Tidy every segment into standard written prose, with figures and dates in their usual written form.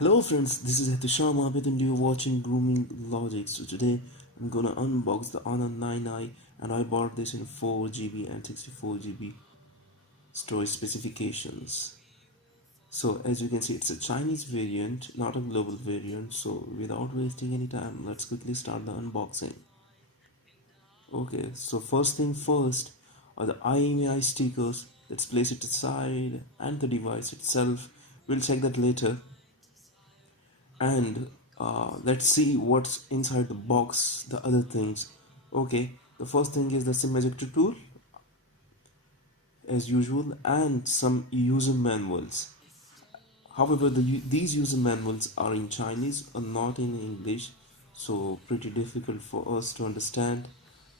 Hello friends, this is Hitisham Abid and you're watching Grooming Logic. So today I'm gonna unbox the Honor 9i and I bought this in 4GB and 64GB storage specifications. So as you can see, it's a Chinese variant, not a global variant. So without wasting any time, let's quickly start the unboxing. Okay, so first thing first are the IMEI stickers. Let's place it aside, and the device itself. We'll check that later. And let's see what's inside the box, the other things. Okay, the first thing is the sim ejector tool as usual, and some user manuals. However, these user manuals are in Chinese or not in English, so pretty difficult for us to understand.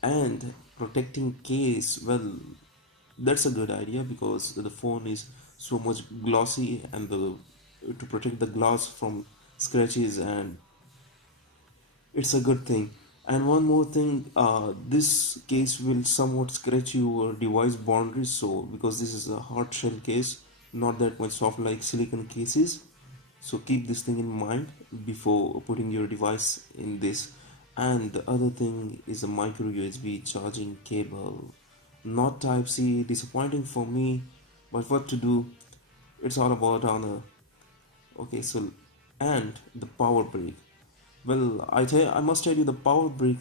And protecting case, well, that's a good idea because the phone is so much glossy, and the to protect the glass from scratches, and it's a good thing. And one more thing, this case will somewhat scratch your device boundaries, so because this is a hard shell case, not that much soft like silicon cases, so keep this thing in mind before putting your device in this. And the other thing is a micro USB charging cable, not type C, disappointing for me, but what to do, it's all about honor. Okay, so and the power brick, well, I must tell you the power brick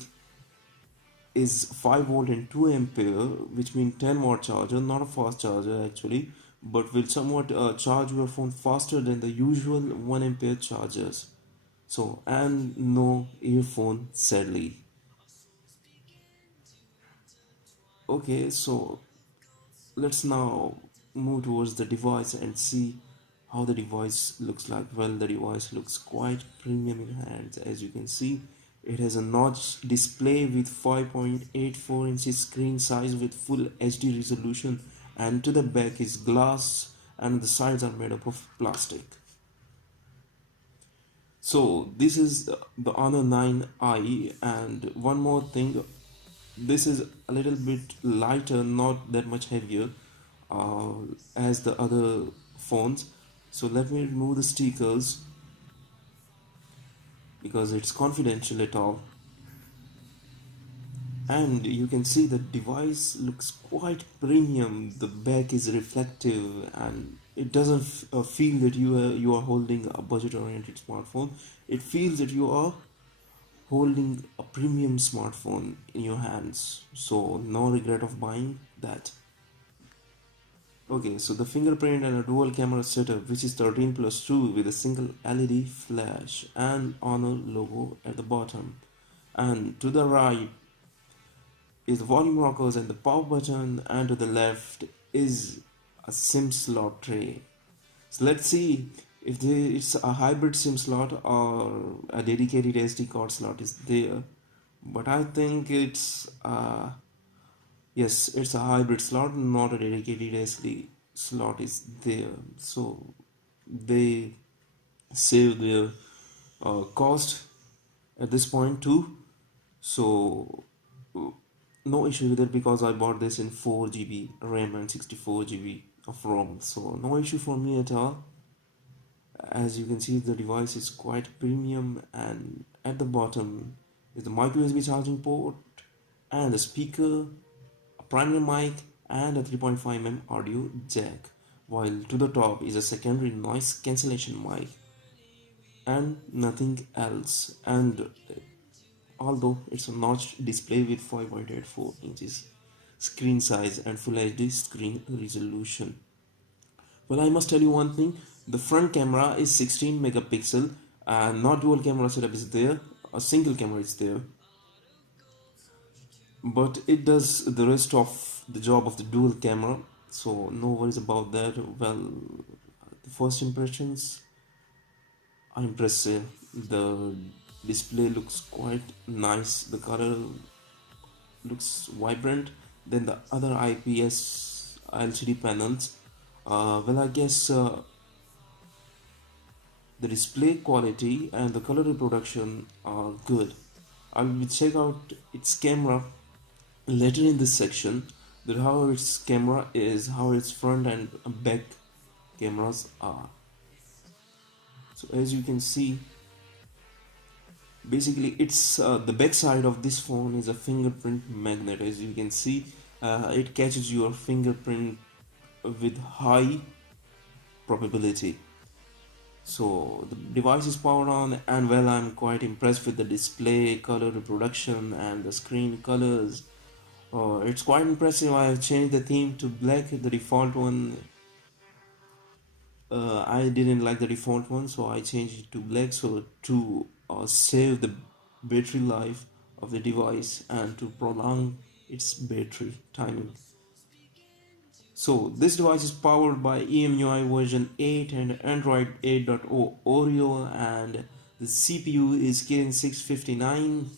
is 5 volt and 2 ampere, which means 10 watt charger, not a fast charger actually, but will somewhat charge your phone faster than the usual 1 ampere chargers. So, and no earphone, sadly. Okay, so let's now move towards the device and see how the device looks like. Well, the device looks quite premium in hands. As you can see, it has a notch display with 5.84 inches screen size with full HD resolution, and to the back is glass and the sides are made up of plastic. So this is the Honor 9i, and one more thing, this is a little bit lighter, not that much heavier uh, as the other phones. So let me remove the stickers because it's confidential at all. And you can see the device looks quite premium. The back is reflective and it doesn't feel that you are holding a budget oriented smartphone. It feels that you are holding a premium smartphone in your hands, so no regret of buying that. Okay, so the fingerprint and a dual camera setup, which is 13 plus 2 with a single LED flash and Honor logo at the bottom. And to the right is the volume rockers and the power button, and to the left is a SIM slot tray. So let's see if it's a hybrid SIM slot or a dedicated SD card slot is there. But I think it's yes, it's a hybrid slot, not a dedicated SD slot is there. So they save their cost at this point too. So no issue with it because I bought this in 4GB RAM and 64GB of ROM. So no issue for me at all. As you can see, the device is quite premium, and at the bottom is the micro USB charging port and the speaker, a primary mic, and a 3.5mm audio jack, while to the top is a secondary noise cancellation mic and nothing else. And although it's a notched display with 5.84 inches screen size and full HD screen resolution. Well, I must tell you one thing, the front camera is 16 megapixel and not dual camera setup is there, a single camera is there, but it does the rest of the job of the dual camera, so no worries about that. Well, the first impressions are impressive. The display looks quite nice, the color looks vibrant than the other IPS LCD panels. Well, I guess the display quality and the color reproduction are good. I will check out its camera later in this section, that how its camera is, how its front and back cameras are. So as you can see, basically it's the back side of this phone is a fingerprint magnet. As you can see, it catches your fingerprint with high probability. So the device is powered on, and well, I'm quite impressed with the display, color reproduction, and the screen colors. It's quite impressive. I have changed the theme to black. The default one, I didn't like the default one, so I changed it to black. So to save the battery life of the device and to prolong its battery timing. So this device is powered by EMUI version 8 and Android 8.0 Oreo, and the CPU is Kirin 659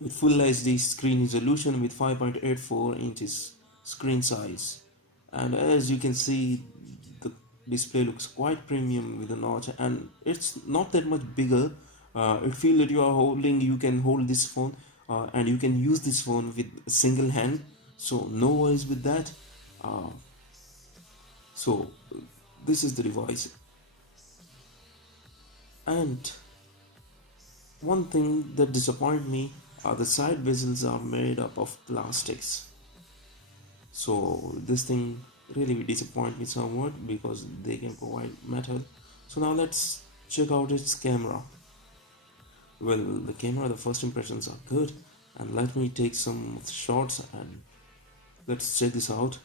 with full HD screen resolution with 5.84 inches screen size. And as you can see, the display looks quite premium with a notch, and it's not that much bigger. It feels that you can hold this phone, and you can use this phone with a single hand, so no worries with that. uh, so this is the device. And one thing that disappointed me are the side bezels are made up of plastics. So this thing really disappoint me somewhat because they can provide metal. So now let's check out its camera. Well, the camera, the first impressions are good, and let me take some shots and let's check this out.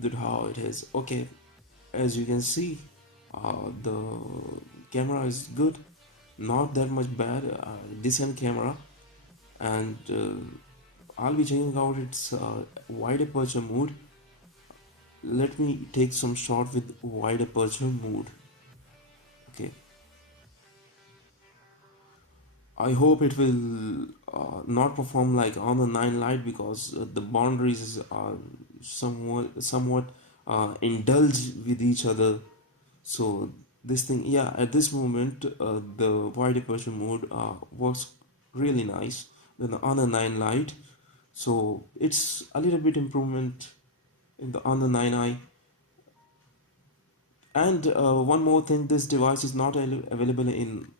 That how it is. Okay, as you can see, the camera is good, not that much bad, decent camera. And I'll be checking out its wide aperture mode. Let me take some shot with wide aperture mode. Okay, I hope it will not perform like on the 9 Lite because the boundaries are somewhat indulge with each other. So this thing, yeah, at this moment, the wide aperture mode works really nice than on the 9 Lite. So it's a little bit improvement in the on the 9i. And one more thing, this device is not available in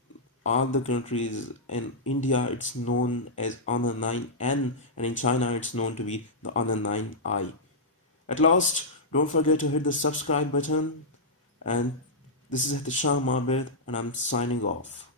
all the countries. In India, it's known as Honor 9N, and in China, it's known to be the Honor 9i. At last, don't forget to hit the subscribe button. And this is Hisham Mabed, and I'm signing off.